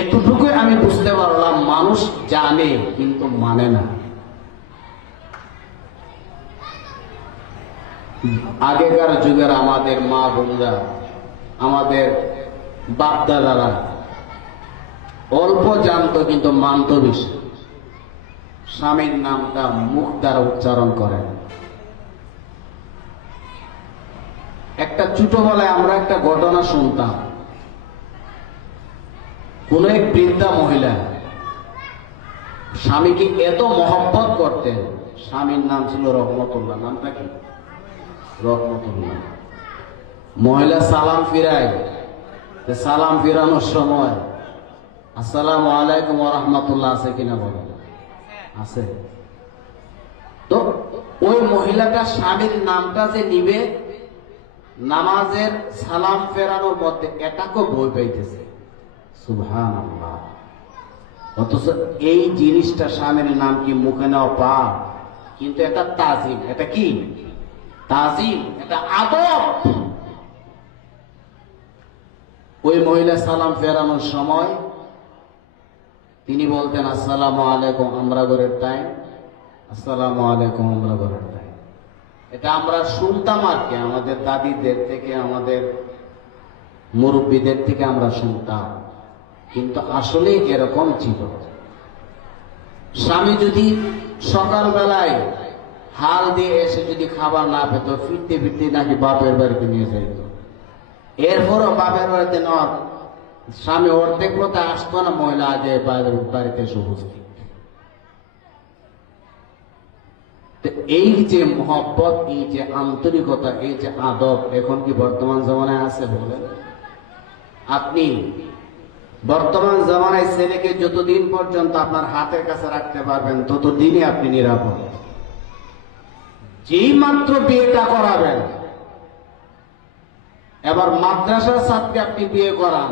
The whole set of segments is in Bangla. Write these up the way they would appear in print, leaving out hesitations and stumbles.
এতটুকুই আমি বুঝতে পারলাম, মানুষ জানে কিন্তু মানে না। আগেকার যুগের আমাদের মা বোনরা, আমাদের বাপ দাদারা অল্প জানতো কিন্তু মানত বেশি। স্বামীর নামটা মুখ দ্বারা উচ্চারণ করে। একটা ছোটবেলায় আমরা একটা ঘটনা শুনতাম, কোন এক বৃদ্ধা মহিলা স্বামীকে এত মহব্বত করতেন। স্বামীর নাম ছিল রহমতুল্লাহ। নামটা কি? রহমতুল্লাহ। মহিলা সালাম ফিরায়, সালাম ফিরানোর সময় আসসালামু আলাইকুম ওয়া রাহমাতুল্লাহ আছে কিনা বলেন? আছে। তো ওই মহিলাটা স্বামীর নামটা যে নিবে, নামাজের সালাম ফেরানোর মধ্যে এটাকে বই পাইতেছে। সুবহানাল্লাহ। অথচ এই জিনিসটা স্বামীর নাম কি মুখে নেওয়া পাপ, কিন্তু এটা তাজিম। এটা কি? তাজিম, এটা আদব। ওই মহিলা সালাম ফেরানোর সময় তিনি বলতেন আসসালামু আলাইকুম আমরা ঘরের টাইম, আসসালামু আলাইকুম আমরা ঘরের টাইম। এটা আমরা শুনতাম আর কি, আমাদের দাদিদের থেকে, আমাদের মুরব্বীদের থেকে আমরা শুনতাম, কিন্তু আসলে এরকম ছিল। স্বামী যদি সকালবেলায় হাল দিয়ে এসে যদি খাবার না পেত, ফিরতে ফিরতে নাকি বাপের বাড়িতে নিয়ে যাইত। এরপরও বাপের বাড়িতে নেওয়ার স্বামী অর্ধেক পথে আসতো না, মহিলা আগে বাড়িতে এসে উপস্থিত। এই যে মহব্বত, এই যে আন্তরিকতা, এই যে আদব, এখন কি বর্তমান জমানায় আছে বলেন? আপনি বর্তমান জমানায় ছেলেকে যতদিন পর্যন্ত আপনার হাতের কাছে রাখতে পারবেন ততদিনই আপনি নিরাপদ। যেই মাত্র বিয়েটা করাবেন, এবার মাদ্রাসার ছাত্রী আপনি বিয়ে করান,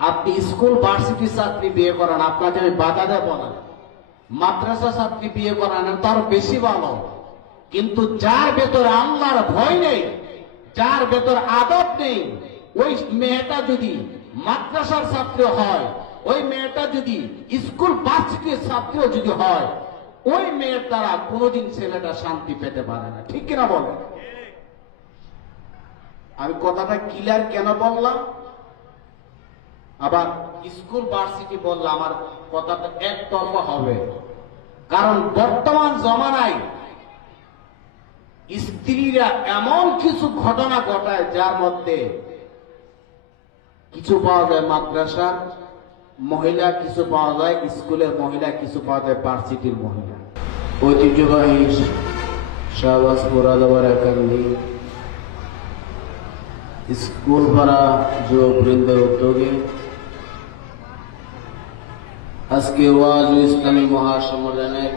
আপনি স্কুল ভার্সিটির ছাত্রী বিয়ে করান, আপনাকে আমি বাধা দেব না। মাদ্রাসা ছাত্রী বিয়ে করান তার বেশি ভালো, কিন্তু যার ভেতরে আল্লাহর ভয় নেই, যার ভেতর আদব নেই, ওই মেয়েটা যদি মাদ্রাসার ছাত্র হয়, ওই মেয়েটা যদি স্কুল ভার্সিটির ছাত্র যদি হয়, ওই মেয়ের দ্বারা কোনোদিন ছেলেটা শান্তি পেতে পারে না। ঠিক কিনা বলেন? আমি কথাটা ক্লিয়ার কেন বললাম? আবার স্কুল ভার্সিটি বললে আমার কথাটা একতরফা হবে, কারণ বর্তমান জমানায় স্ত্রীরা এমন কিছু ঘটনা ঘটায় যার মধ্যে কিছু পাওয়া যায় মাদ্রাসার মহিলা, কিছু পাওয়া যায় স্কুলের মহিলা, কিছু পাওয়া যায় ভার্সিটির মহিলা। ঐতিহ্যবাহী শাহবাজপুর আদাবার একাডেমি স্কুল পাড়া যুববৃন্দের উদ্যোগে আজকে ওয়াজ ইসলামী মহাসম্মেলনের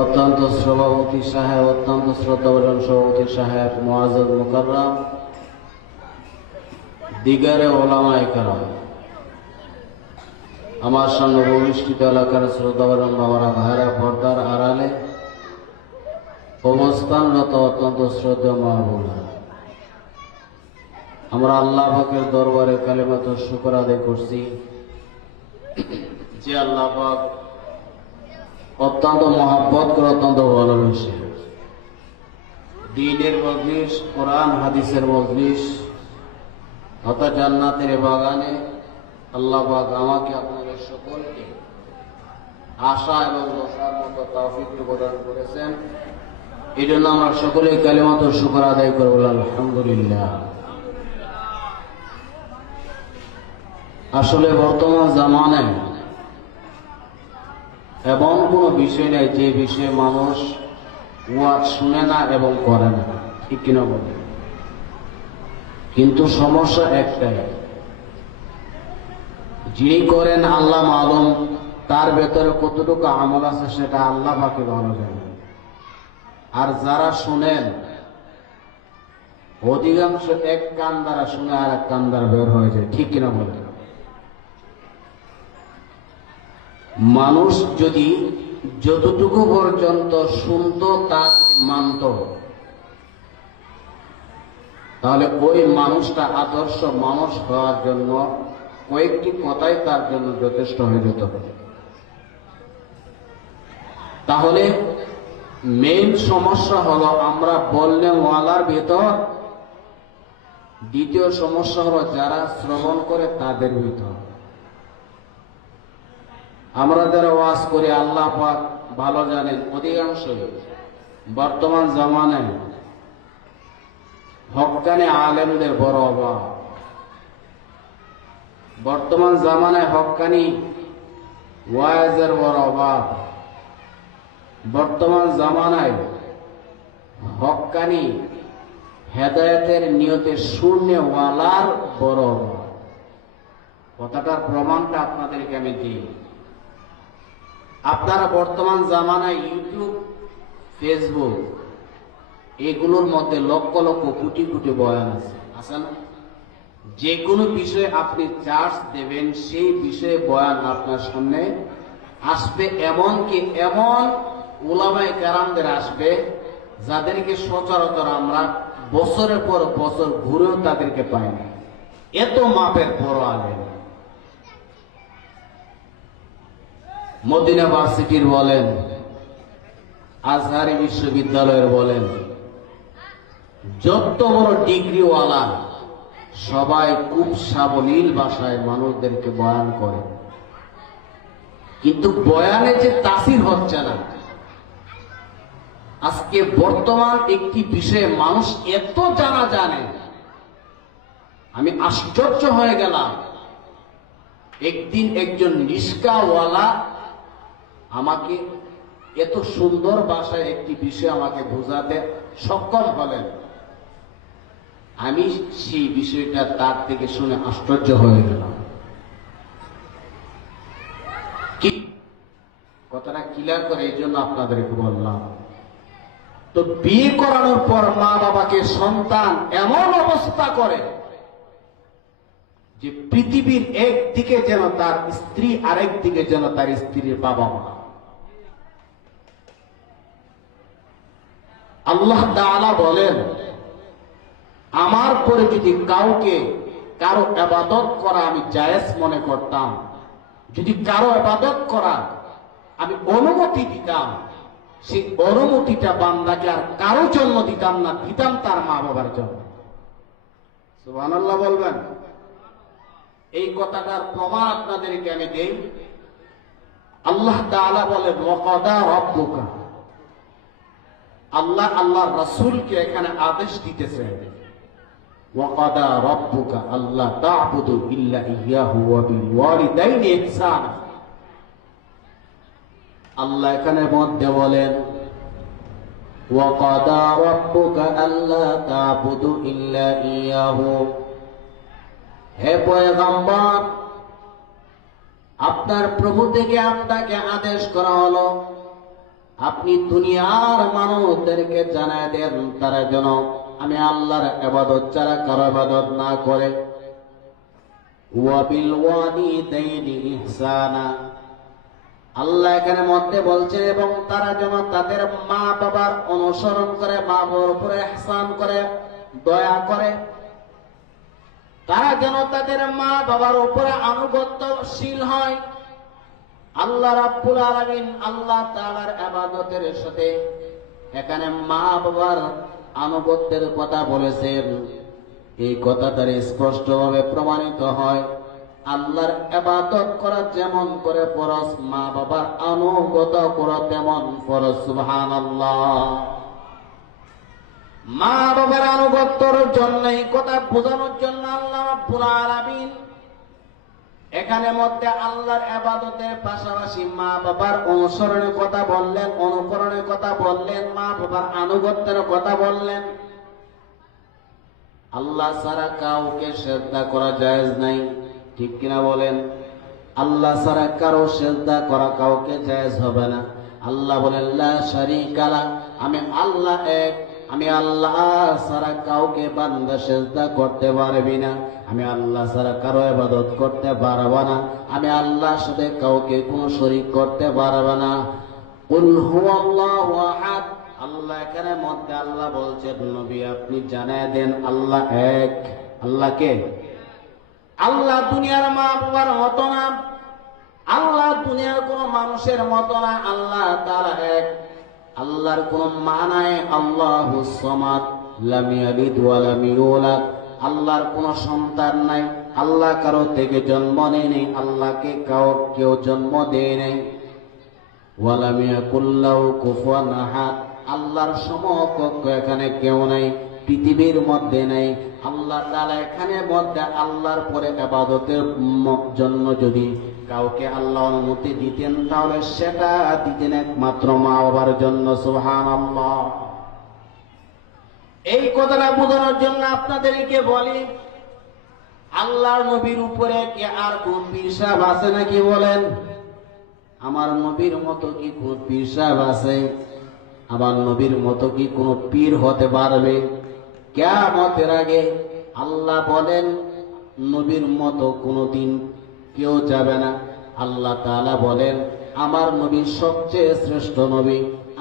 অত্যন্ত সভাপতি সাহেব, অত্যন্ত শ্রদ্ধাভাজন সভাপতি সাহেব, মুআজ্জাজ মুকাররম, দিগারে ওলামায়ে কেরাম, আমার সঙ্গে ভূমিষ্ঠিত এলাকার শ্রদ্ধাভাজন বাবারা, ভাইরা, পর্দার আড়ালে অবস্থানরত অত্যন্ত শ্রদ্ধেয় মা বোনেরা, আমরা আল্লাহ পাকের দরবারে কালিমাত শুকর আদায় করছি যে আল্লাহ পাক অত্যন্ত মহব্বত করে, অত্যন্ত ভালোবেসে দ্বীনের মজলিস, কোরআন হাদিসের মজলিস তথা জান্নাতের বাগানে আল্লাহ পাক আমাকে আপনাদের সকলকে আশা এবং বসার মতো তৌফিক প্রদান করেছেন। এই জন্য আমরা সকলেই কালিমাত শুকর আদায় করব, আলহামদুলিল্লাহ। আসলে বর্তমান জামানায় এমন কোনো বিষয় নেই যে বিষয়ে মানুষ ওয়াজ শুনে না এবং করে না, ঠিক কিনা বলে? কিন্তু সমস্যা একটাই, যিনি করেন আল্লাহ মালুম, তার ভেতরে কতটুকু আমল আছে সেটা আল্লাহ পাকে ভালো জানেন। আর যারা শুনেন অধিকাংশ এক কান দ্বারা শুনে আর এক কান দ্বারা বের হয়ে যায়, ঠিক কিনা বলে? মানুষ যদি যতটুকু পর্যন্ত শুনত তা মানত, তাহলে ওই মানুষটা আদর্শ মানুষ হওয়ার জন্য কয়েকটি কথাই তার জন্য যথেষ্ট হয়ে যেত। তাহলে মেইন সমস্যা হলো আমরা বললে ওয়ালার ভিতর, দ্বিতীয় সমস্যা হলো যারা শ্রবণ করে তাদের ভিতর। আমরা যারা ওয়াজ করি আল্লাহ পাক ভালো জানেন, অধিকাংশই বর্তমান জামানায় হক্কানি আলেমদের বড় অভাব। বর্তমান জামানায় হক্কানি ওয়াজের বড় অভাব। বর্তমান জামানায় হক্কানি হেদায়েতের নিয়তে শূন্যওয়ালার বড় অভাব। কথাটার প্রমাণটা আপনাদেরকে আমি দিই। আপনারা বর্তমান জামানায় ইউটিউব, ফেসবুক এগুলোর মধ্যে লক্ষ লক্ষ কোটি কোটি বয়ান আছে না? যে কোনো বিষয়ে আপনি চার্জ দেবেন, সেই বিষয়ে বয়ান আপনার সামনে আসবে। এমনকি এমন উলামায়ে কেরামদের আসবে যাদেরকে সচরাচর আমরা বছরের পর বছর ঘুরেও তাদেরকে পাই না, এত মাপের বড় আলেম। মদিনা ভার্সিটির বলেন, আজহারি বিশ্ববিদ্যালয়ের বলেন, যত বড় ডিগ্রিওয়ালা সবাই খুব সাবলীল ভাষায় মানুষদেরকে বয়ান করে, কিন্তু বয়ানে যে তাসির হচ্ছে না। আজকে বর্তমান একটি বিষয়ে মানুষ এত জানে, আমি আশ্চর্য হয়ে গেলাম। একদিন একজন রিস্কাওয়ালা আমাকে এত সুন্দর ভাষায় একটি বিষয় আমাকে বোঝাতে সক্ষম হলেন। আমি সেই বিষয়টা তার থেকে শুনে আশ্চর্য হয়ে গেলাম। কথাটা ক্লিয়ার করে এই জন্য আপনাদেরকে বললাম। তো বিয়ে করানোর পর মা বাবাকে সন্তান এমন অবস্থা করে যে পৃথিবীর একদিকে যেন তার স্ত্রী, আরেক দিকে যেন তার স্ত্রীর বাবা মা। আল্লাহ তাআলা বলেন, আমার পরে যদি কারো ইবাদত করা আমি জায়েজ মনে করতাম, যদি কারো ইবাদত করা আমি অনুমতি দিতাম, সেই অনুমতিটা বান্দাকে আর কারো জন্য দিতাম না, দিতাম তার মা বাবার জন্য। সুবহানাল্লাহ বলবেন। এই কথাটার প্রমাণ আপনাদেরকে আমি দেই। আল্লাহ তাআলা বলেন, ওয়াকাদা রাব্বুকা, আল্লাহর রাসূলকে এখানে আদেশ দিতেছেন, ওয়াকাদা রাব্বুকা আল্লা তা'বুদু ইল্লা ইয়্যাহু ওয়া বিল ওয়ালিদাইনি ইহসানা। আল্লাহ এখানে মধ্যে বলেন, ওয়াকাদা রাব্বুকা আল্লা তা'বুদু ইল্লা ইয়্যাহু। হে পয়গম্বর, আপনার প্রভু থেকে আপনাকে আদেশ করা হলো, আপনি দুনিয়ার মানুষদেরকে জানায় দেন তারা যেন আমি আল্লাহর ইবাদত ছাড়া কারো ইবাদত না করে। ওয়া বিল ওয়ালিদাইনি ইহসানা, আল্লাহ এখানে মধ্যে বলছে এবং তারা যেন তাদের মা বাবার অনুসরণ করে, মা বাবার উপরে ইহসান করে, দয়া করে। তারা যেন তাদের মা বাবার উপরে আনুগত্যশীল হয়। আল্লাহ রাব্বুল আলামিন আল্লাহ তাআলার ইবাদতের সাথে এখানে মা বাবার আনুগত্যের কথা বলেছেন। এই কথাটার স্পষ্টভাবে প্রমাণিত হয় আল্লাহর ইবাদত করা যেমন করে ফরজ, মা বাবার আনুগত্য করা তেমন ফরজ। সুবহানাল্লাহ। মা বাবার আনুগত্যর জন্য, এই কথা বোঝানোর জন্য আল্লাহ রাব্বুল আলামিন এখানে মধ্যে আল্লাহর ইবাদতের পাশাপাশি মা বাবার অনুসরণের কথা বললেন, অনুকরণের কথা বললেন, মা বাবার আনুগত্যের কথা বললেন। আল্লাহ ছাড়া কাউকে সিজদা করা জায়েজ নাই, ঠিক কিনা বলেন? আল্লাহ ছাড়া কারো সিজদা করা কাউকে জায়েজ হবে না। আল্লাহ বলেন, লা শারীকা লা, আমি আল্লাহ এক, আমি আল্লাহ ছাড়া কাউকে বান্দা সিজদা করতে পারবি না, আমি আল্লাহ ছাড়া কারো ইবাদত করতে পারবো না, আমি আল্লাহর সাথে কাউকে কোনো শরীক করতে পারবো না। কুল হুয়াল্লাহু আহাদ, আল্লাহ এখানে মধ্যে আল্লাহ বলছেন নবী আপনি জানায় দেন আল্লাহ এক। আল্লাহকে আল্লাহ দুনিয়ার মা বাবার মতো না, আল্লাহ দুনিয়ার কোন মানুষের মতো না, আল্লাহ তাআলা এক। আল্লাহর কোন মা নাই, আল্লাহুস সামাদ লাম ইয়ালিদ ওয়া লাম ইউলাদ। আল্লাহর কোন সন্তান নাই, আল্লাহ কারো থেকে জন্ম নেয়নি, আল্লাহকে কেউ জন্ম দেয় নাই। ওয়া লাম ইয়াকুল লাহু কুফুয়ান আহাদ। আল্লাহর সমকক্ষ এখানে কেউ নাই, পৃথিবীর মধ্যে নাই। আল্লাহ তাআলা এখানে মধ্যে আল্লাহর পরে ইবাদতের জন্য যদি কাউকে আল্লাহ অনুমতি দিতেন তাহলে সেটা দিতেন একমাত্র মা বাবার জন্য। সুবহানাল্লাহ। এই কথাটা বোঝানোর জন্য আপনাদেরকে বলি, আল্লাহর নবীর উপরে কি আর কোন পীর সাহেব আছে নাকি বলেন? আমার নবীর মতো কি কোন পীর সাহেব আছে? আমার নবীর মতো কি কোন পীর হতে পারবে? কিয়ামতের আগে আল্লাহ বলেন নবীর মতো কোনদিন কেউ যাবে না। আল্লাহ তাআলা বলেন আমার নবী সবচেয়ে শ্রেষ্ঠ নবী,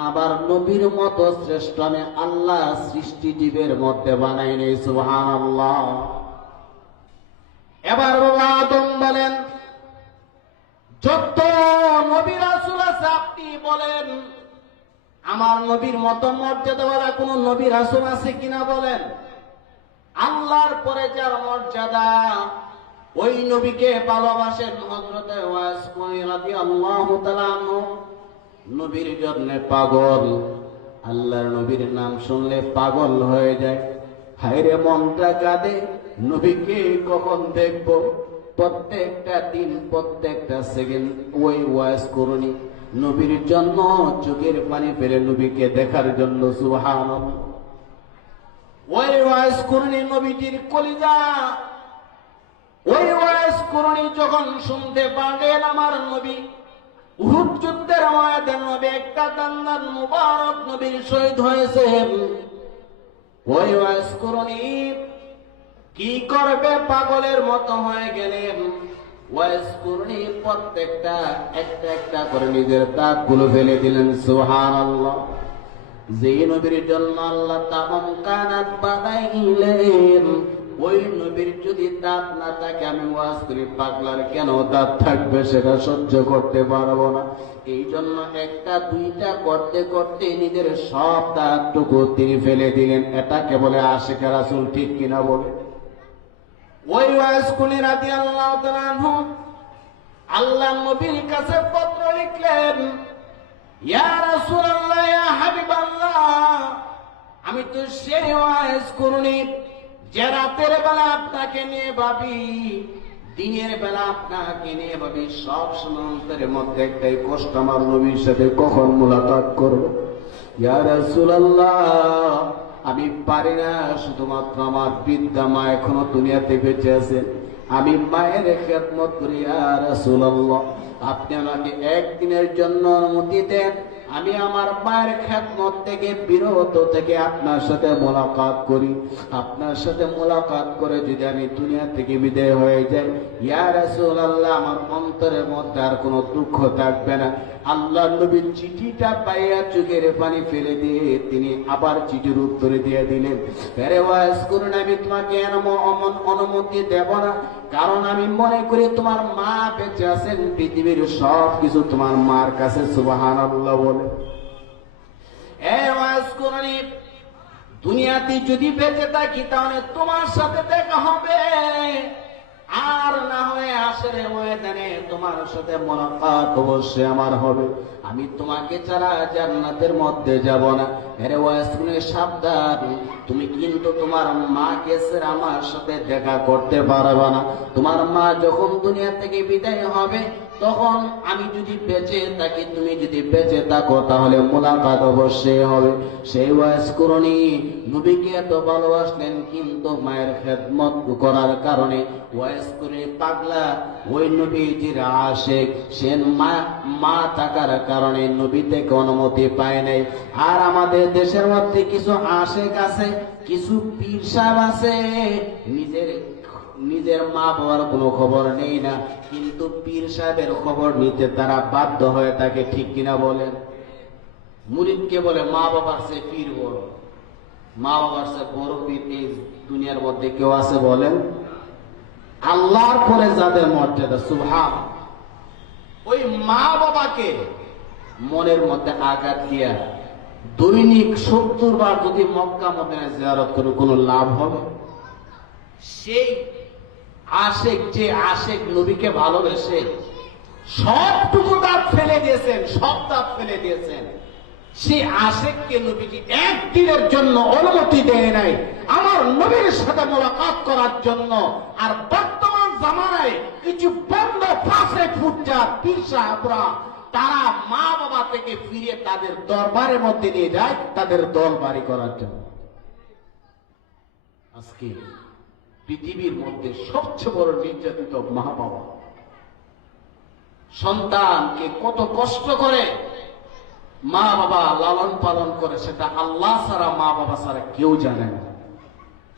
আবার নবীর মতো শ্রেষ্ঠ আমি আল্লাহ সৃষ্টি জীবের মধ্যে বানাই নেই। সুবহানাল্লাহ। এবার বাবা আদম বলেন যত নবী রাসূল আছে আপনি বলেন আমার নবীর মতো মর্যাদাওয়ালা কোন নবী রাসূল আছে কিনা বলেন? আল্লাহর পরে যার মর্যাদা ওই নবীকে ভালোবাসেন হযরত ওয়াস রাদিয়াল্লাহু তাআলা আনহু। নবীর জন্য পাগল, আল্লাহর নবীর নাম শুনলে পাগল হয়ে যায়। হায়রে মনটা কাঁদে নবীকে কখন দেখব। প্রত্যেকটা দিন প্রত্যেকটা সেকেন্ড ওই ওয়াস করুনি নবীর জন্য চোখের পানি ফেলে নবীকে দেখার জন্য। সুবহানাল্লাহ। ওই ওয়াস করুনি নবীজির কলিজা, ওই ওয়াস করুনি যখন শুনতে পারলেন আমার নবী উহুদ যুদ্ধের ময়দানে নবী একটা দান্দান মুবারক নবীর শহীদ হয়েছে, ওই ওয়াস করুনি কি করবে পাগলের মতো হয়ে গেলেন। ওয়াস করুনি প্রত্যেকটা একটা একটা করে নিজের দাঁতগুলো ফেলে দিলেন। সুবহানাল্লাহ। যে নবীর জন্য আল্লাহ তামাম কানাত বানাইলেন ওই নবীর যদি দাঁত না থাকে আমি ওয়াজ করি পাগলার কেন দাঁত থাকবে সেটা সহ্য করতে পারবো না। এই জন্য একটা দুইটা করতে করতে নিজের সব দাঁতটুকু তিনি ফেলে দিলেন। এটাকে বলে আশিক রাসূল, ঠিক কিনা বলে? ওই ওয়াজ কুলি রাদিয়াল্লাহু তাআলা আনহু আল্লাহ নবীর কাছে পত্র লিখলেন, ইয়া রাসূলুল্লাহ ইয়া হাবিবাল্লাহ, আমি তো সেই ওয়াজ করুনি যে রাতের বেলা আপনাকে নিয়ে ভাবি, দিনের বেলা আপনাকে নিয়ে ভাবি। সব সময় অন্তরের মধ্যে একটাই কষ্ট, আমার নবীর সাথে কখন মুলাকাত করব। ইয়া রাসূলুল্লাহ আমি পারি না, শুধুমাত্র আমার বৃদ্ধা মা এখনো দুনিয়াতে বেঁচে আছেন, আমি মায়ের খেদমত করি। ইয়া রাসূলুল্লাহ আপনি আমাকে একদিনের জন্য অনুমতি দেন, আমি আমার মায়ের খেদমত থেকে বিরত থেকে আপনার সাথে মোলাকাত করি। আপনার সাথে মোলাকাত করে যদি আমি দুনিয়া থেকে বিদায় হয়ে যাই, ইয়া রাসূলুল্লাহ আমার অন্তরের মধ্যে আর কোনো দুঃখ থাকবে না। আল্লাহ নবীর চিঠিটা পাইয়া চোখের পানি ফেলে দিয়ে তিনি আবার চিঠির উত্তরে দিয়ে দিলেন, আরে ওয়াজ করুন আমি তোমাকে অমন অনুমতি দেব না, কারণ আমি মনে করি তোমার মা বেঁচে আছেন, পৃথিবীর সব কিছু তোমার মার কাছে। সুবহানাল্লাহ বলে ওয়াজ করুন দুনিয়াতে যদি বেঁচে থাকি তাহলে তোমার সাথে দেখা হবে, আর না হয়ে আখেরের ময়দানে তোমার সাথে মুলাকাত অবশ্যই আমার হবে। আমি তোমাকে ছাড়া জান্নাতের মধ্যে যাব না। আরে ওয়াজ শুনে সাবধান, তুমি কিন্তু তোমার মাকে ছাড়া আমার সাথে দেখা করতে পারবে না। তোমার মা যখন দুনিয়া থেকে বিদায় হবে তখন আমি যদি বেঁচে থাকি, তুমি যদি বেঁচে থাকো তাহলে মুলাকাত অবশ্যই হবে। সেই ওয়াজ করুনি নবীকে এত ভালোবাসলেন, কিন্তু মায়ের খেদমত করার কারণে ওয়াজ করে পাগলা ওই নবীজির আশিক, সে মা থাকার কারণে নবী থেকে অনুমতি পায় নাই। আর আমাদের দেশের মধ্যে কিছু আশিক আছে, কিছু পীর সাহেব আছে, নিজের মা বাবার কোনো খবর নেই না, কিন্তু পীর সাহেবের খবর নিতে তারা বাধ্য হয়ে থাকে, ঠিক কিনা বলেন? মুরিদকে বলে মা বাবার চেয়ে পীর বড়। মা বাবার চেয়ে বড় পীর এই দুনিয়ার মধ্যে কেউ আছে বলেন? আল্লাহর পরে যাদের মর্যাদা, সুবহান। ওই মা বাবাকে মনের মধ্যে আঘাত দিয়া দৈনিক 70 বার যদি মক্কা মদিনা জিয়ারত করে কোনো লাভ হবে? সেই আশেক, যে আশেক নবীকে ভালোবেসে সবটুকু দাঁত ফেলে দিয়েছেন, সব দাঁত ফেলে দিয়েছেন, সেই আশেককে নবীজি একদিনের জন্য অনুমতি দেয় নাই আমার নবীর সাথে মোলাকাত করার জন্য। আর বর্তমান জামানায় কিছু বন্ধ ফাঁসে ফুটজাত পীর সাহেবরা তারা মা বাবা থেকে ফিরে তাদের দরবারের মধ্যে নিয়ে যায় তাদের দলবাড়ি করার জন্য। আজকে পৃথিবীর মধ্যে সবচেয়ে বড় নির্যাতিত মা বাবা। সন্তানকে কত কষ্ট করে মা বাবা লালন পালন করে সেটা আল্লাহ ছাড়া, মা বাবা ছাড়া কেউ জানে না।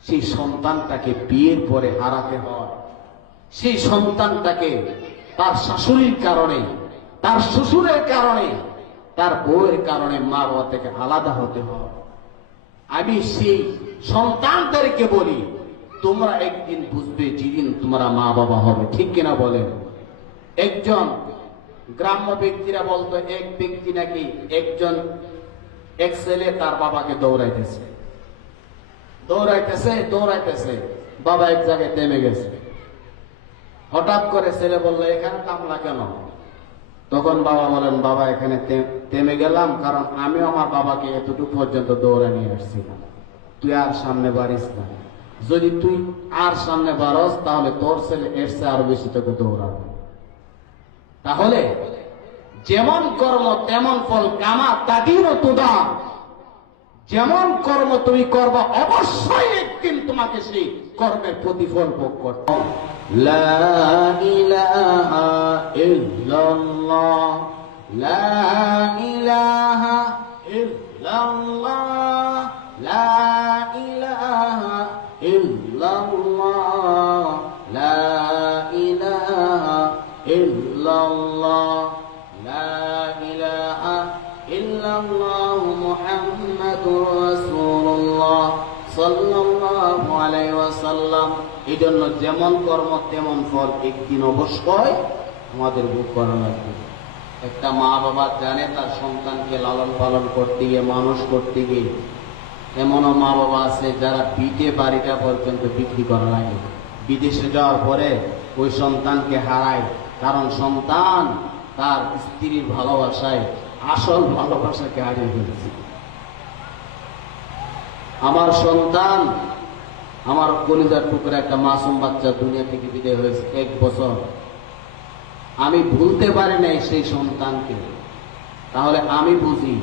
সেই সন্তানটাকে বিয়ের পরে হারাতে হয়, সেই সন্তানটাকে তার শাশুড়ির কারণে, তার শ্বশুরের কারণে, তার বউয়ের কারণে মা বাবা থেকে আলাদা হতে হয়। আমি সেই সন্তানদেরকে বলি, তোমরা একদিন বুঝবে যেদিন তোমরা মা বাবা হবে, ঠিক কিনা বলেন? একজন গ্রাম্য ব্যক্তিরা বলতো, এক ব্যক্তি নাকি এক ছেলে তার বাবাকে দৌড়াইতেছে, বাবা এক জায়গায় থেমে গেছে। হঠাৎ করে ছেলে বললো, এখানে থামলা কেন? তখন বাবা বলেন, বাবা এখানে থেমে গেলাম কারণ আমি আমার বাবাকে এতটুকু পর্যন্ত দৌড়ে নিয়ে আসছিলাম, তুই আর সামনে বাড়িস না। যদি তুই আর সামনে বাড়স তাহলে তোর ছেলে এর চেয়ে আরো বেশি তোকে দৌড়াবে। তাহলে যেমন কর্ম তেমন ফল, কামা তাদিরও তুদা। যেমন কর্ম তুমি করবা অবশ্যই একদিন তোমাকে সেই কর্মের প্রতিফল ভোগ করতে হবে। লা ইলাহা ইল্লাল্লাহ, লা ইলাহা ইল্লাল্লাহ, লা ইলাহা ইল্লাল্লাহ, লা ইলাহা ইল্লাল্লাহ, লা ইলাহা ইল্লাল্লাহ মুহাম্মাদুর রাসূলুল্লাহ সাল্লাল্লাহু আলাইহি ওয়াসাল্লাম। এই জন্য যেমন কর্ম তেমন ফল একদিন অবশ্যই আমাদের ভোগ করা লাগবে। একটা মা বাবা জানে তার সন্তানকে লালন পালন করতে গিয়ে, মানুষ করতে গিয়ে, এমনও মা বাবা আছে যারা বিটে বাড়িটা পর্যন্ত বিক্রি করা লাগে, বিদেশে যাওয়ার পরে ওই সন্তানকে হারায়, কারণ সন্তান তার স্ত্রীর ভালোবাসায় আসল ভালোবাসাকে হারিয়ে ফেলেছে। আমার সন্তান, আমার কলিজার টুকরা একটা মাসুম বাচ্চা দুনিয়া থেকে বিদায় হয়েছে 1 বছর, আমি ভুলতে পারি নাই সেই সন্তানকে। তাহলে আমি বুঝি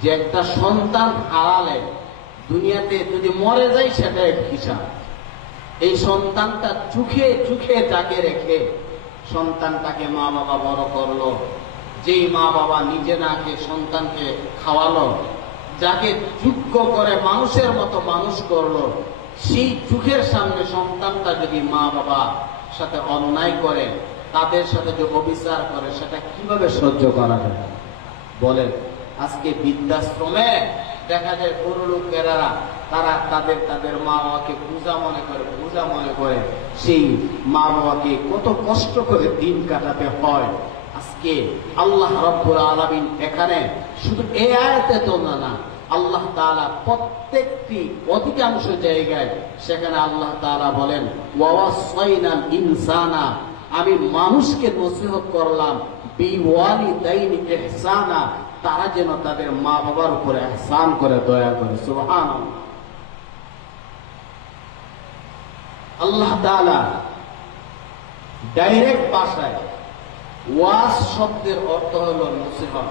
যে একটা সন্তান হারালে দুনিয়াতে যদি মরে যায় সেটা এক হিসাব। এই সন্তানটা চোখে চোখে যাকে রেখে সন্তানটাকে মা বাবা বড় করলো, যেই মা বাবা নিজে না খেয়ে সন্তানকে খাওয়ালো, যাকে যোগ্য করে মানুষের মতো মানুষ করলো, সেই চোখের সামনে সন্তানটা যদি মা বাবা সাথে অন্যায় করে, তাদের সাথে যে অবিচার করে, সেটা কিভাবে সহ্য করা যায় বলেন? আজকে বৃদ্ধাশ্রমে দেখা যায় বড় লোকেরা তারা তাদের মা বাবাকে পূজা মনে করে সেই মা বাবাকে কত কষ্ট করে দিন কাটাতে হয়। আজকে আল্লাহ রাব্বুল আলামিন এখানে শুধু এই আয়াতে তো না, আল্লাহ তাআলা প্রত্যেকটি অধিকাংশ জায়গায় সেখানে আল্লাহ তাআলা বলেন, ওয়াসাইনাল ইনসানা, আমি মানুষকে নসিহত করলাম, বিওয়ালিদাইনি ইহসানা, তারা যেন তাদের মা বাবার উপরে ইহসান করে, দয়া করে। সুবহানাল্লাহ। আল্লাহ তাআলা ডাইরেক্ট ভাষায় ওয়াজ শব্দের অর্থ হলো নসিহত।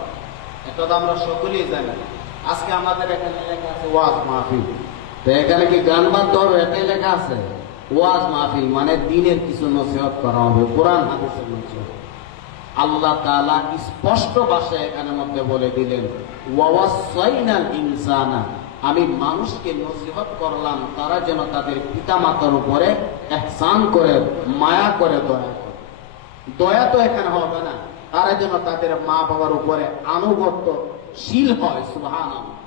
এটা তো আমরা সকলেই জানি। আজকে আমাদের এখানে লেখা আছে ওয়াজ মাহফিল, তো এখানে কি গান বাদ্য হবে? এটাই লেখা আছে ওয়াজ মাহফিল, মানে দিনের কিছু নসিহত করা হবে, কোরআন হাদিসের নসিহত। আল্লাহ তাআলা স্পষ্ট ভাষায় এখানে মধ্যে বলে দিলেন, ওয়াসাইনাল ইনসানা, আমি মানুষকে নসিহত করলাম তারা যেন তাদের পিতামাতার উপরে ইহসান করে, মায়া করে, দয়া করে। দয়া তো এখানে হবে না, তারা যেন তাদের মা বাবার উপরে আনুগত্য শীল হয়, সুবহানাল্লাহ,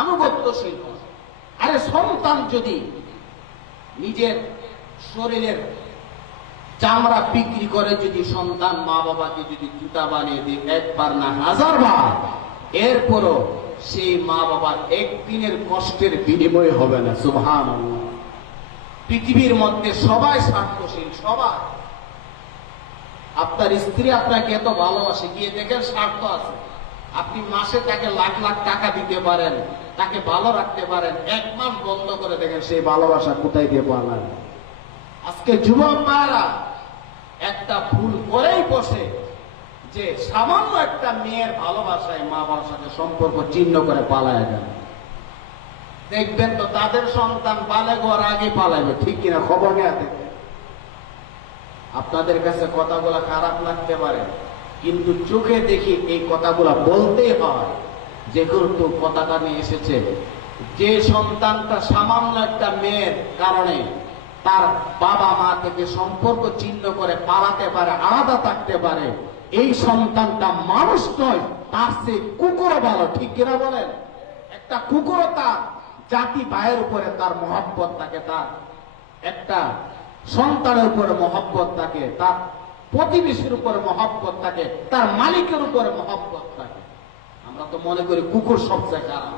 আনুগত্যশীল হয়। আরে সন্তান যদি নিজের শরীরের চামড়া বিক্রি করে যদি সন্তান মা বাবাকে যদি জুতা বানিয়ে দিয়ে একবার না 1000 বার, এরপরও সেই মা বাবার একদিনের কষ্টের বিনিময় হবে না, সুবহানাল্লাহ। পৃথিবীর মধ্যে সবাই স্বার্থশীল, সবাই। আপনার স্ত্রী আপনাকে এত ভালোবাসে, গিয়ে দেখেন স্বার্থ আছে। আপনি মাসে তাকে লাখ লাখ টাকা দিতে পারেন, তাকে ভালো রাখতে পারেন, 1 মাস বন্ধ করে দেখেন সেই ভালোবাসা কোথায় দিয়ে পালান। আজকে যুবক মায়েরা একটা ভুল করেই বসে যে সামান্য একটা মেয়ের ভালোবাসায় মা বাবার সাথে সম্পর্ক ছিন্ন করে পালায় যান। দেখবেন তো তাদের সন্তান পালে ঘর আগে পালাবে, ঠিক কিনা? খবর নেওয়া থেকে আপনাদের কাছে কথাগুলো খারাপ লাগতে পারে, কিন্তু চোখে দেখি এই কথাগুলা বলতেই হয়। যেহেতু কথাটা নিয়ে এসেছে, যে সন্তানটা সামান্য একটা মেয়ের কারণে তার বাবা মা থেকে সম্পর্ক ছিন্ন করে পালাতে পারে, আলাদা থাকতে পারে, এই সন্তানটা মানুষ নয়, তার সে কুকুরও ভালো, ঠিক কিনা বলেন? একটা কুকুরও তার জাতি ভাইয়ের উপরে তার মহব্বত থাকে, তার একটা সন্তানের উপরে মহব্বত থাকে, তার প্রতিবেশীর উপরে মহব্বত থাকে, তার মালিকের উপরে মহব্বত থাকে। আমরা তো মনে করি কুকুর সবচেয়ে খারাপ।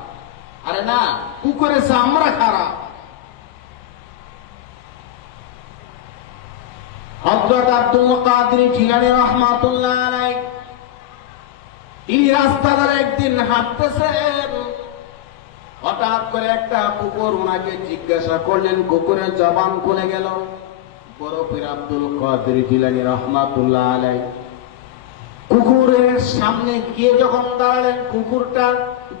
আরে না, কুকুরের চেয়ে আমরা খারাপ। হযরত আব্দুল কাদের জিলানী রাহমাতুল্লাহ আলাইহি তিনি রাস্তা ধরে একদিন হাঁটতেছেন, হঠাৎ করে একটা কুকুর ওনাকে জিজ্ঞাসা করলেন, কুকুরের জবান খুলে গেল। বড় পীর আব্দুল কাদের জিলানী রাহমাতুল্লাহ আলাইহি কুকুরের সামনে গিয়ে যখন দাঁড়ালেন, কুকুরটা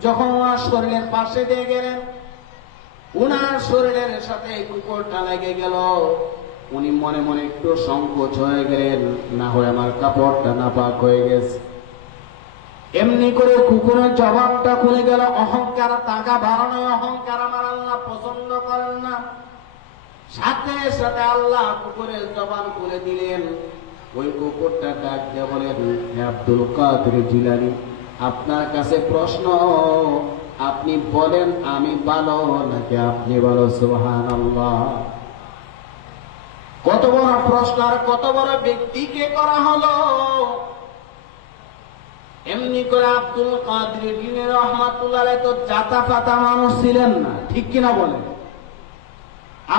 যখন ওনার শরীরের পাশে দিয়ে গেলেন, ওনার শরীরের সাথে কুকুরটা লেগে গেল। উনি মনে মনে একটু সংকোচ হয়ে গেলেন, না হয় আমার কাপড়টা নাপাক হয়ে গেছে। এমনি করে কুকুরের জবানটা খুলে গেল। অহংকার, টাকা বাড়ানো অহংকার আমার আল্লাহ পছন্দ করেন না। সাথে সাথে আল্লাহ কুকুরের জবান খুলে দিলেন। ওই কুকুরটা ডাক দিয়ে বলেন, হে আব্দুল কাদের জিলানী, আপনার কাছে প্রশ্ন, আপনি বলেন আমি ভালো নাকি আপনি ভালো? সুবহানাল্লাহ। কত বড় প্রশ্ন আর কত বড় ব্যক্তিকে করা হলো। এমনি করে আব্দুল কাদের জিলানী রাহমাতুল্লাহ আলাইহি তো জাতা পাতা মানুষ ছিলেন না, ঠিক কিনা বলেন?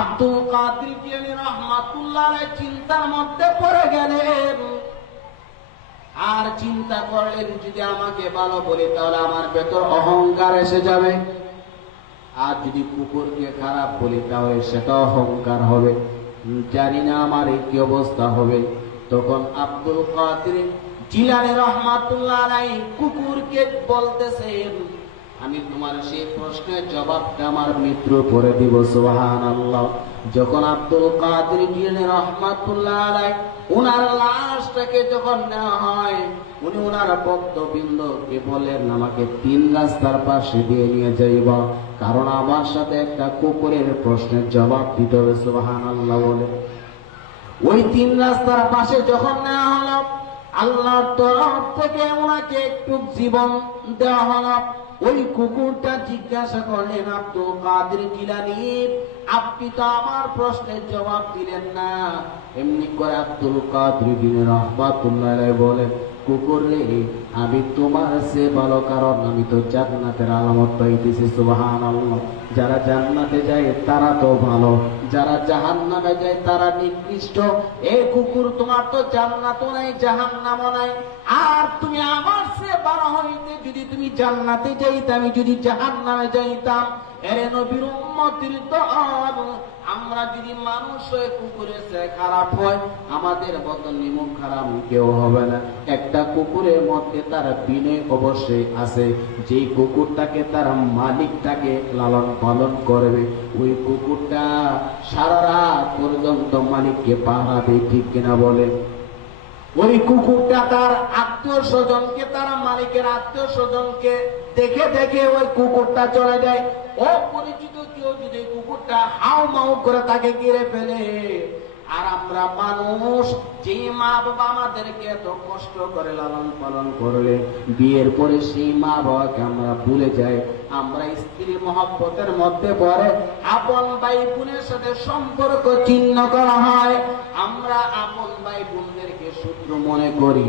আব্দুল কাদের জিলানী রাহমাতুল্লাহ আলাইহি চিন্তার মধ্যে পড়ে গেলেন, আর চিন্তা করলেন যদি আমাকে ভালো বলি তাহলে আমার ভেতর অহংকার এসে যাবে, আর যদি কুকুরকে খারাপ বলি তাহলে সেটা অহংকার হবে। জানি না আমার কি অবস্থা হবে। তখন আব্দুল কাদের জিলানী রাহমাতুল্লাহ আলাইহি কুকুরকে বলতেছেন, আমি তোমার সেই প্রশ্নের জবাবটা আমার মৃত্যুর পরে দিব। সুবহানাল্লাহ। যখন আব্দুল কাদের জিলানী রাহমাতুল্লাহ আলাইহি উনার লাশটাকে যখন নেওয়া হয়, উনি উনার ভক্তবৃন্দকে বলেন, আমাকে 3 রাস্তার পাশে দিয়ে নিয়ে যাইব, কারণ আমার সাথে একটা কুকুরের প্রশ্নের জবাব দিতে হবে। সুবহানাল্লাহ বলে ওই 3 রাস্তার পাশে যখন নেওয়া হলো, আল্লাহর তরফ থেকে ওনাকে একটু জীবন দেওয়া হলো। ওই কুকুরটা জিজ্ঞাসা করলেন, আব্দুল কাদের জিলানী, আপনি তো আমার প্রশ্নের জবাব দিলেন না। এমনি করে আব্দুল কাদের জিলানী রাহমাতুল্লাহ আলাইহি বলেন, কুকুর রে, আমি তোমার সে ভালো, কারণ আমি তো জান্নাতের আলামত পাইতেছি। সুবহানাল্লাহ। যারা জান্নাতে যায় তারা তো ভালো, যারা জাহান্নামে যায় তারা নিকৃষ্ট। এই কুকুর, তোমার তো জান্নাতও নাই জাহান্নামও নাই, আর তুমি আমার সে ভালো হইতে যদি তুমি জান্নাতে যাইতে, আমি যদি জাহান্নামে যাইতাম। এরে নবীর উম্মতের দল, আমরা যদি মানুষ হয়ে কুকুরের চেয়ে খারাপ হয়, আমাদের মতো নিমক খারাপ কেউ হবে না। একটা কুকুরের মধ্যে তার বিনয় অবশ্যই আছে। যেই কুকুরটাকে তার মালিকটাকে লালন পালন করবে, ওই কুকুরটা সারা রাত পর্যন্ত মালিককে পাহারা দেয়, ঠিক কিনা বলে? ওই কুকুরটা তার আত্মীয় স্বজনকে, তার মালিকের আত্মীয় স্বজনকে দেখে দেখে ওই কুকুরটা চলে যায়। অপরিচিত কেউ যদি কুকুরটা হাউ মাউ করে তাকে ঘিরে ফেলে, আর আমরা মানুষ, যে মা বাবা আমাদেরকে এত কষ্ট করে লালন পালন করলে, বিয়ের পরে সেই মা বাবাকে আমরা ভুলে যাই। আমরা স্ত্রী মহব্বতের মধ্যে পড়ে আপন ভাই বোনের সাথে সম্পর্ক ছিন্ন করা হয়। আমরা আপন ভাই বোনদেরকে শত্রু মনে করি,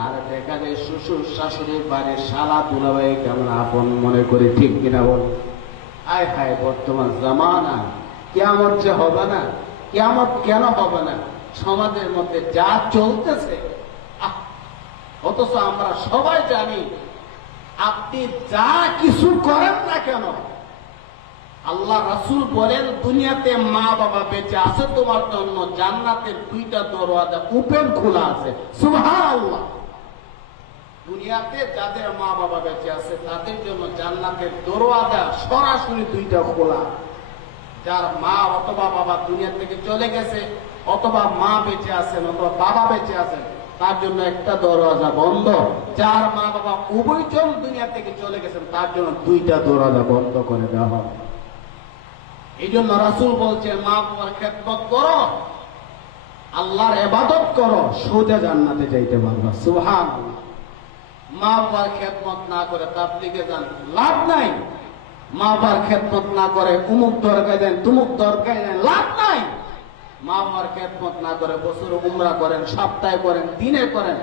আর দেখা যায় শ্বশুর শাশুড়ির বাড়ির শালা দুলাভাইকে আমরা আপন মনে করি। ঠিক কিনা বল? আয় হায়, বর্তমান জামানা কিয়ামত যে হবে না, কিয়ামত কেন হবে না? সমাজের মধ্যে যা চলতেছে, অথচ আমরা সবাই জানি আপনি যা কিছু করেন না কেন, আল্লাহ রাসূল বলেন দুনিয়াতে মা বাবা বেঁচে আছে তোমার জন্য জান্নাতের 2টা দরওয়াজা ওপেন খোলা আছে। সুবহানাল্লাহ। দুনিয়াতে যাদের মা বাবা বেঁচে আছে তাদের জন্য জান্নাতের দরওয়াজা সরাসরি 2টা খোলা। যার মা অথবা বাবা দুনিয়া থেকে চলে গেছে, অথবা মা বেঁচে আছেন অথবা বাবা বেঁচে আছেন, তার জন্য একটা দরওয়াজা বন্ধ। যার মা বাবা উভয়জন দুনিয়া থেকে চলে গেছেন তার জন্য 2টা দরওয়াজা বন্ধ করে দেওয়া হবে। এই জন্য রাসূল বলছেন মা বাবার খেদমত করো, আল্লাহর ইবাদত করো, সোজা জান্নাতে যাইতে পারবা। সুবহানাল্লাহ। মা বাবার খেদমত না করে তাবলীগে যান, লাভ নাই। মা বাবার খেদমত না করে উমুক দরগায় দেন, তুমুক দরগায় দেন, লাভ নাই। মা বাবার খেদমত না করে বছরে উমরা করেন, সপ্তাহে করেন, দিনে করেন,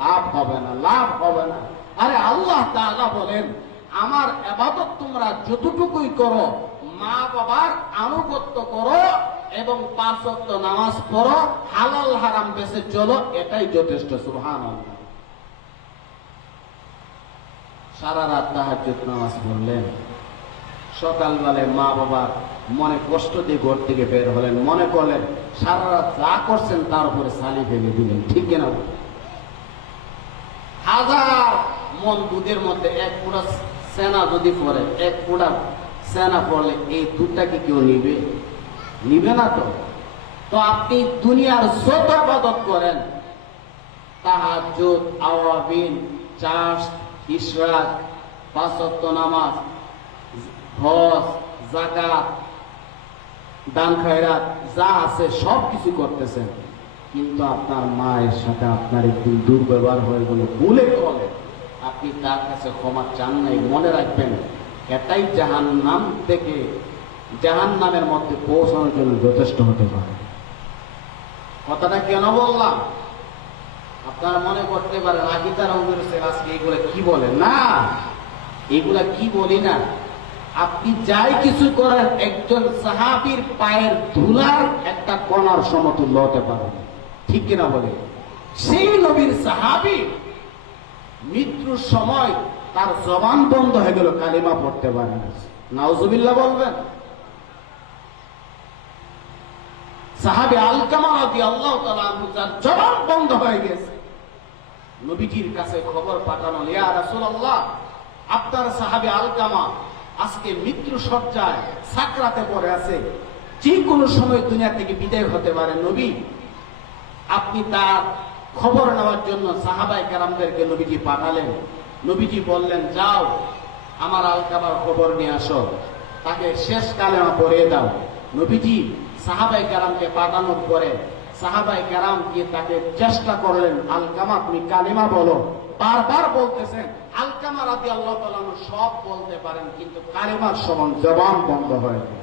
লাভ হবে না, লাভ হবে না। আরে আল্লাহ তাআলা বলেন আমার ইবাদত তোমরা যতটুকুই করো, মা বাবার আনুগত্য করো এবং 5 ওয়াক্ত নামাজ পড়ো, হালাল হারাম বেঁচে চলো, এটাই যথেষ্ট। সুবহানাল্লাহ। সারা রাত তাহাজ্জুদ নামাজ পড়লেন, সকালবেলায় মা বাবার মনে কষ্ট দিয়ে ঘর থেকে বের হলেন, মনে করলেন সারা রাত যা করছেন তার উপরে সালি ফেলে দিলেন। ঠিক কিনা? হাজার মন দুধের মধ্যে 1 ফোঁটা সেনা যদি পড়ে, 1 ফোঁটা সেনা পড়লে এই দুধটা কি কেউ নিবে? নিবে না তো। তো আপনি দুনিয়ার যত ইবাদত করেন, তাহাজ্জুদ, আওয়াবিন, চাষ, ইশরাক, 5 ওয়াক্ত নামাজ, হজ, যাকাত, দান খয়রাত যা আছে সব কিছু করতেছেন, কিন্তু আপনার মায়ের সাথে আপনার একদিন দুর্ব্যবহার হয়ে গেল, ভুলে গেলে আপনি তার কাছে ক্ষমা চান নাই। মনে রাখবেন এটাই জাহান্নাম থেকে জাহান্নামের মধ্যে পৌঁছানোর জন্য যথেষ্ট হতে পারে। কথাটা কেন বললাম? আপনারা মনে করতে পারেন আগিতারা আজকে এগুলা কি বলে। না, এগুলা কি বলি না। আপনি যাই কিছু করেন একজন সাহাবীর পায়ের ধুলার একটা কণার সমতুল্য হতে পারে। ঠিক কিনা বলে? সেই নবীর সাহাবী মৃত্যুর সময় তার জবান বন্ধ হয়ে গেল, কালিমা পড়তে পারে না। নাউজুবিল্লাহ বলবেন। সাহাবী আলকামা রাদিয়াল্লাহু তাআলা আনহু তার জবান বন্ধ হয়ে গেছে। নবীজির কাছে খবর পাঠানো, ইয়া রাসূলুল্লাহ আপনার সাহাবী আলকামা আজকে মৃত্যু সজ্জায় সাকরাতে পড়ে আছে, যে কোনো সময় দুনিয়া থেকে বিদায় হতে পারে। নবী আপনি তার খবর নেওয়ার জন্য সাহাবায়ে কেরামদেরকে নবীজি পাঠালেন। নবীজি বললেন যাও আমার আলকামার খবর নিয়ে আসো, তাকে শেষ কালেমা পড়িয়ে দাও। নবীজি সাহাবায়ে কেরামকে পাঠানোর পরে সাহাবায়ে কেরাম গিয়ে তাকে চেষ্টা করলেন, আলকামা তুমি কালিমা বলো। বারবার বলতেছেন। আলকামা রাদিয়াল্লাহু তাআলা সব বলতে পারেন, কিন্তু কালিমার সমান জবান বন্ধ হয়ে যায়।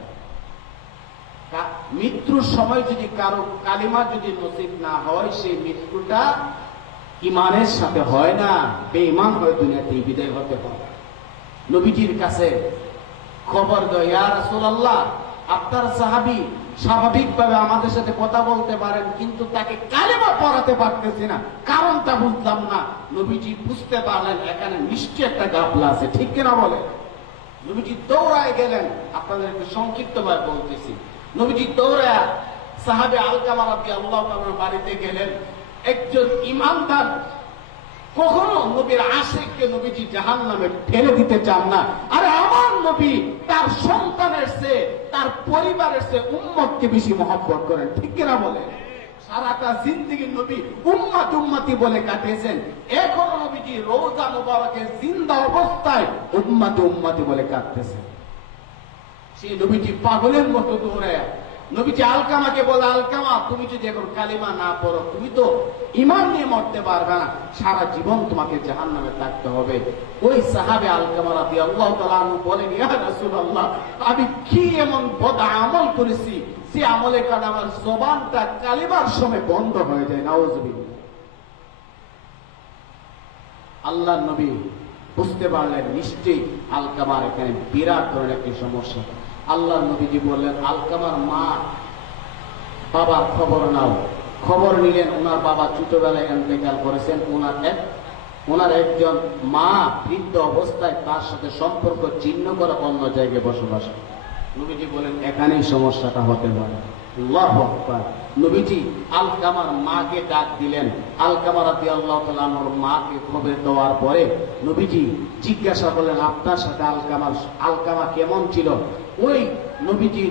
মৃত্যুর সময় যদি কারো কালিমা যদি নসিব না হয়, সেই মৃত্যুটা ইমানের সাথে হয় না, বেঈমান হয়ে দুনিয়াতে বিদায় হতে হয়। নবীজির কাছে খবর দেয়, ইয়া রাসূলুল্লাহ আপনার সাহাবী স্বাভাবিকভাবে আমাদের সাথে কথা বলতে পারেন, কিন্তু তাকে কালেমা পড়াতে পারতেছি না, কারণটা বুঝলাম না। নবীজি বুঝতে পারলেন এখানে নিশ্চয় একটা গাফলা আছে। ঠিক কিনা বলে? নবীজি দৌড়ায় গেলেন। আপনাদেরকে সংক্ষিপ্তভাবে বলতেছি। নবীজি দৌড়ায় সাহাবে আলকামা রাদিয়াল্লাহু তাআলার বাড়িতে গেলেন। একজন ইমানদার কখনো নবীর আশিককে নবীজি জাহান্নামে ফেলে দিতে চান না। আর আমার নবী তার সন্তানের চেয়ে, তার পরিবারের চেয়ে উম্মতকে বেশি মহব্বত করেন। ঠিক কিনা বলে? সারাটা জিন্দেগি নবী উম্মত উম্মতি বলে কাটিয়েছেন। এখনো নবীজি রওজা মুবারকে জিন্দা অবস্থায় উম্মত উম্মতি বলে কাটতেছেন। সেই নবীজি পাগলের মতো দৌড়ায় নবীজি আলকামাকে বলে, আলকামা তুমি যদি এখন কালিমা না পড়ো তুমি তো ঈমান নিয়ে মরতে পারবে না, সারা জীবন তোমাকে জাহান্নামে থাকতে হবে। ওই সাহাবে আলকামা রাদিয়াল্লাহু তাআলা আনহু বলেন, ইয়া রাসূলুল্লাহ, আমি কি এমন বদ আমল করেছি যে আমলের কারণে আমার জবানটা কালিমার সময় বন্ধ হয়ে যায়? নাউযুবিল্লাহ। আল্লাহর নবী বুঝতে পারলেন নিশ্চয়ই আলকামার এখানে বিরাট ধরনের একটি সমস্যা। আল্লাহর নবীজি বললেন, আলকামার মা বাবার খবর নাও। খবর নিলেন, ওনার বাবা ছোটবেলায় ইন্তেকাল করেছেন, ওনার একজন মা বৃদ্ধ অবস্থায় তার সাথে সম্পর্ক ছিন্ন করে অন্য জায়গায় বসবাস করে। নবীজি বলেন, এখানেই সমস্যাটা হতে পারে। আল্লাহু আকবার। নবীজি আলকামার মাকে ডাক দিলেন। আলকামা রাদিয়াল্লাহু তাআলা আনহুর মাকে খবর দেওয়ার পরে নবীজি জিজ্ঞাসা করলেন, আপনার সাথে আলকামা কেমন ছিল? ওই নবীজি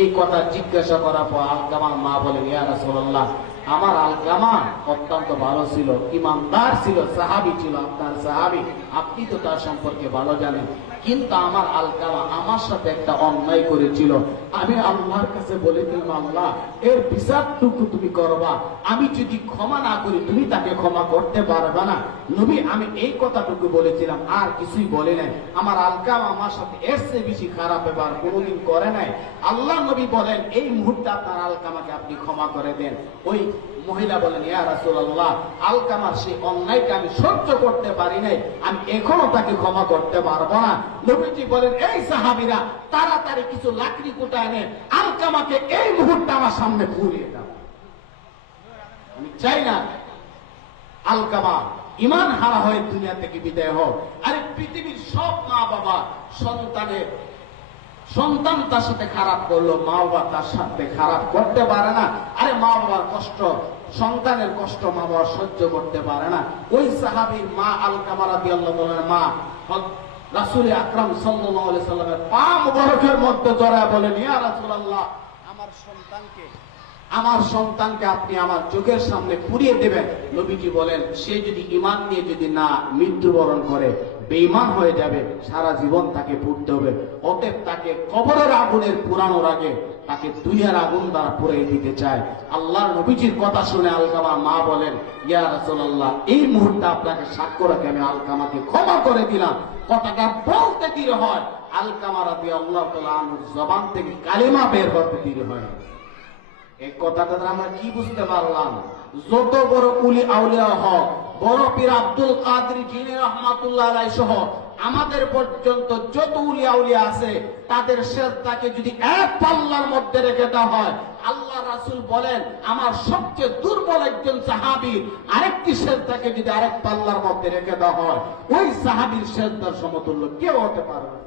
এই কথা জিজ্ঞাসা করার পর আলকামার মা বলেন, ইয়া রাসূলুল্লাহ, আমার আলকামা অত্যন্ত ভালো ছিল, ইমানদার ছিল, সাহাবী ছিল, আপনার সাহাবী, আপনি তো তার সম্পর্কে ভালো জানেন। কিন্তু আমার আলকামা আমার সাথে একটা অন্যায় করেছিল। আমি আল্লাহর কাছে বলেছিলাম, আল্লাহ এর বিচারটুকু তুমি করবা, আমি যদি ক্ষমা না করি তুমি তাকে ক্ষমা করতে পারবে না। নবী আমি এই কথাটুকু বলেছিলাম, আর কিছুই বলে নাই। আমার আলকামা আমার সাথে এর চেয়ে বেশি খারাপ ব্যবহার কোনোদিন করে নাই। আল্লাহ নবী বলেন, এই মুহূর্তে আপনার আলকামাকে আপনি ক্ষমা করে দেন। ওই মহিলা বলেন, ইয়া রাসূলুল্লাহ, আলকামার সেই অন্যায়টা আমি সহ্য করতে পারি নাই, আমি এখনো তাকে ক্ষমা করতে পারবো না। নবীজি বলেন, এই সাহাবীরা তাড়াতাড়ি কিছু লাকড়ি কুটা এনে আলকামাকে এই মুহূর্তে আমার সামনে পুড়িয়ে দাও। আমি চাই না আলকামা ঈমান হারা হয়ে দুনিয়া থেকে বিদায় হোক। আরে পৃথিবীর সব মা বাবা সন্তান তার সাথে খারাপ করলো, মা বাবা তার সাথে খারাপ করতে পারে না। আরে মা বাবার কষ্ট, সন্তানের কষ্ট মা বাবা সহ্য করতে পারে না। ওই সাহাবীর মা আলকামা রাদিয়াল্লাহু তাআলার মা রাসূল আকরাম সাল্লাল্লাহু আলাইহি সাল্লামের পা মুবারকের মধ্যে জড়ায় বলেন, ইয়া রাসূলুল্লাহ, আমার সন্তানকে আপনি আমার চোখের সামনে পুড়িয়ে দেবেন। নবীজি বলেন, সে যদি ঈমান নিয়ে যদি না মৃত্যুবরণ করে, বেঈমান হয়ে যাবে, সারা জীবন তাকে পুড়তে হবে। অতএব তাকে কবরের আগুনের পুরানোর আগে তাকে দুনিয়ার আগুন দ্বারা পুড়িয়ে দিতে চায়। আল্লাহর নবীজির কথা শুনে আলকামার মা বলেন, ইয়া রাসূলুল্লাহ, এই মুহূর্তে আপনাকে সাক্ষ্য রেখে আমি আলকামাকে ক্ষমা করে দিলাম। কথাটা বলতে দেরি হয়, আলকামা রাদিয়াল্লাহু তাআলা আনহুর জবান থেকে কালিমা বের করতে দেরি হয়। এই কথাটা আমরা কি বুঝতে পারলাম? যত বড় কুলি আউলিয়া হক, বড় পীর আব্দুল কাদের জিলানী রাহমাতুল্লাহ আলাইহি সহ আমাদের পর্যন্ত যত উলিয়া আউলিয়া আছে, তাদের সেজদাকে যদি এক পাল্লার মধ্যে রেখে দেওয়া হয়, আল্লাহ রাসূল বলেন, আমার সবচেয়ে দুর্বল একজন সাহাবীর আরেকটি সেজদাকে যদি আরেক পাল্লার মধ্যে রেখে দেওয়া হয়, ওই সাহাবীর সেজদার সমতুল্য কেউ হতে পারবে না।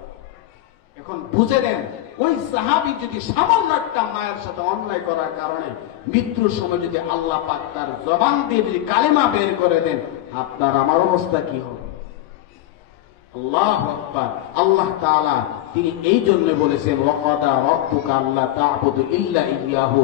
এখন বুঝে নেন, ওই সাহাবী যদি সামান্য একটা মায়ের সাথে অন্যায় করার কারণে মৃত্যুর সময় যদি আল্লাহ পাক তার জবান দিয়ে যদি কালিমা বের করে দেন, আপনার আমার অবস্থা কি হবে? আল্লাহু আকবার। আল্লাহ তাআলা তিনি এই জন্য বলেছেন, ওয়াকাদা রাব্বুকা আল্লা তা'বুদু ইল্লা ইয়্যাহু,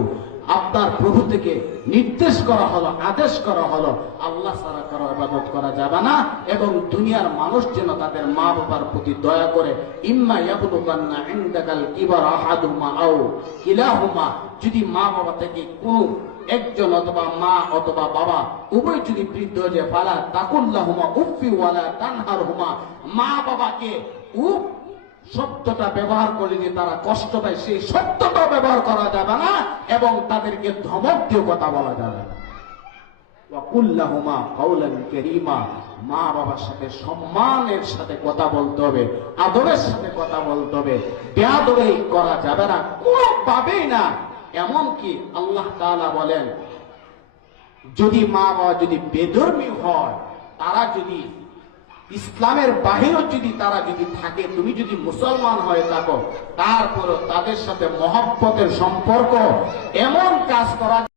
আপনার প্রভু থেকে নির্দেশ করা হলো, আদেশ করা হলো, আল্লাহ ছাড়া কারো ইবাদত করা যাবে না। এবং দুনিয়ার মানুষ যেন তাদের মা বাবার প্রতি দয়া করে। ইম্মা ইয়াবলুগান্না ইনদাকাল কিবারা আহাদুহুমা আও কিলাহুমা, যদি মা বাবা থেকে কোনো একজন অথবা মা অথবা বাবা উভয় যদি বৃদ্ধ হয়ে যায়, ফালা তাকুল্লাহুমা উফফি ওয়ালা তানহারহুমা, মা বাবাকে উফ শব্দটা ব্যবহার করলে যে তারা কষ্ট পায়, সেই শব্দটা ব্যবহার করা যাবে না এবং তাদেরকে ধমক দিয়ে কথা বলা যাবে না। ওয়া কুল্লাহুমা কাওলান কারীমা, মা বাবার সাথে সম্মানের সাথে কথা বলতে হবে, আদরের সাথে কথা বলতে হবে, বেয়াদবি করা যাবে না, কোনোভাবেই না। এমনকি আল্লাহ তাআলা বলেন, যদি মা বাবা যদি বেধর্মী হয়, তারা যদি ইসলামের বাহিরে যদি তারা যদি থাকে, তুমি যদি মুসলমান হয়ে থাকো, তারপর তাদের সাথে মহব্বতের সম্পর্ক এমন কাজ করা